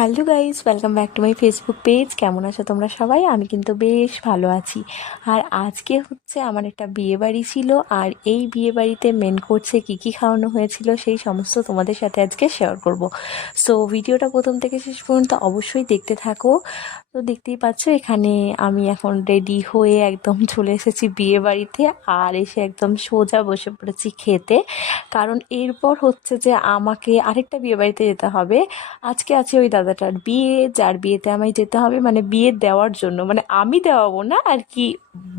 Hello guys, welcome back to my Facebook page. কেমন আছো তোমরা সবাই? আমি কিন্তু বেশ ভালো আছি। আর আজকে হচ্ছে আমার একটা বিয়েবাড়ি ছিল, আর এই বিয়েবাড়িতে মেন কোর্সে কী কী খাওয়ানো হয়েছিল সেই সমস্ত তোমাদের সাথে আজকে শেয়ার করব। সো ভিডিওটা প্রথম থেকে শেষ পর্যন্ত অবশ্যই দেখতে থাকো। তো দেখতেই পাচ্ছ এখানে আমি এখন রেডি হয়ে একদম চলে এসেছি বিয়েবাড়িতে, আর এসে একদম সোজা বসে পড়েছি খেতে। কারণ এরপর হচ্ছে যে আমাকে আরেকটা বিয়েবাড়িতে যেতে হবে। আজকে আছে ওই দাদাটার বিয়ে, যার বিয়েতে আমায় যেতে হবে, মানে বিয়ে দেওয়ার জন্য, মানে আমি দেওয়াবো না আর কি,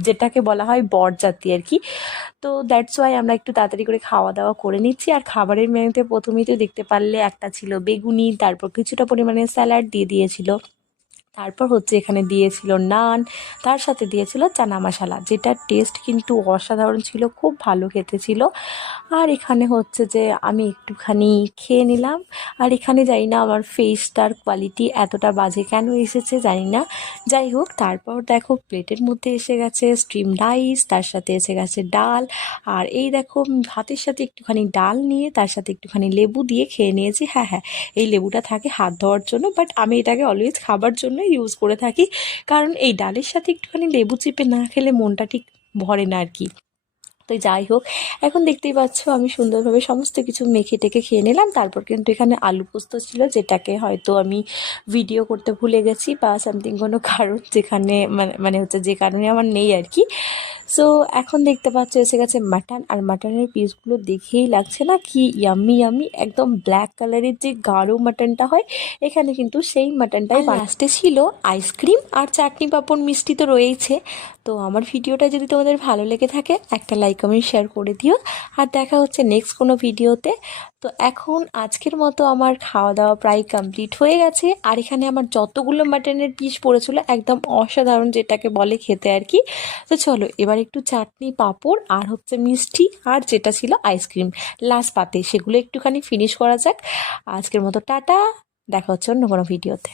যেটাকে বলা হয় বরযাত্রী আর কি। তো দ্যাটস ওয়াই আমরা একটু তাড়াতাড়ি করে খাওয়া দাওয়া করে নিচ্ছি। আর খাবারের মেনুতে প্রথমেই তো দেখতে পারলে একটা ছিল বেগুনি, তারপর কিছুটা পরিমাণে স্যালাড দিয়ে দিয়েছিল, তারপর হচ্ছে এখানে দিয়েছিল নান, তার সাথে দিয়েছিল চানা মশলা, যেটার টেস্ট কিন্তু অসাধারণ ছিল, খুব ভালো খেতে ছিল। আর এখানে হচ্ছে যে আমি একটুখানি খেয়ে নিলাম। আর এখানে জানি না আমার ফেসটার কোয়ালিটি এতটা বাজে কেন এসেছে জানি না। যাই হোক, তারপর দেখো প্লেটের মধ্যে এসে গেছে স্টিম রাইস, তার সাথে এসে গেছে ডাল। আর এই দেখো ভাতের সাথে একটুখানি ডাল নিয়ে তার সাথে একটুখানি লেবু দিয়ে খেয়ে নিয়েছি। হ্যাঁ হ্যাঁ, এই লেবুটা থাকে হাত ধোয়ার জন্য, বাট আমি এটাকে অলওয়েজ খাবার জন্য ইউজ করে থাকি, কারণ এই ডালের সাথে একটুখানি লেবু চিপে না খেলে মনটা ঠিক ভরে না আর কি। তো যাই হোক, এখন দেখতেই পাচ্ছ আমি সুন্দরভাবে সমস্ত কিছু মেখে টেকে খেয়ে নিলাম। তারপর কিন্তু এখানে আলু পোস্ত ছিল, যেটাকে হয়তো আমি ভিডিও করতে ভুলে গেছি বা সামথিং কোনো কারণ, যেখানে মানে হচ্ছে যে কারণে আমার নেই আর কি। সো এখন দেখতে পাচ্ছ এসে গেছে মাটন, আর মাটনের পিসগুলো দেখেই লাগছে না কি ইয়াম্মি ইয়াম্মি, একদম ব্ল্যাক কালারের যে গাঢ় মাটনটা হয়, এখানে কিন্তু সেই মাটনটাই। লাস্টে ছিল আইসক্রিম আর চাটনি পাঁপড়, মিষ্টি তো রয়েইছে। তো আমার ভিডিওটা যদি তোমাদের ভালো লেগে থাকে একটা লাইক কমেন্ট শেয়ার করে দিও, আর দেখা হচ্ছে নেক্সট কোনো ভিডিওতে। তো এখন আজকের মতো আমার খাওয়া দাওয়া প্রায় কমপ্লিট হয়ে গেছে। আর এখানে আমার যতগুলো মাটনের পিস পড়েছিল একদম অসাধারণ, যেটাকে বলে খেতে আর কি। তো চলো এবার একটু চাটনি পাঁপড় আর হচ্ছে মিষ্টি আর যেটা ছিল আইসক্রিম লাস্ট পাতে, সেগুলো একটুখানি ফিনিশ করা যাক। আজকের মতো টাটা, দেখা হচ্ছে অন্য কোনো ভিডিওতে।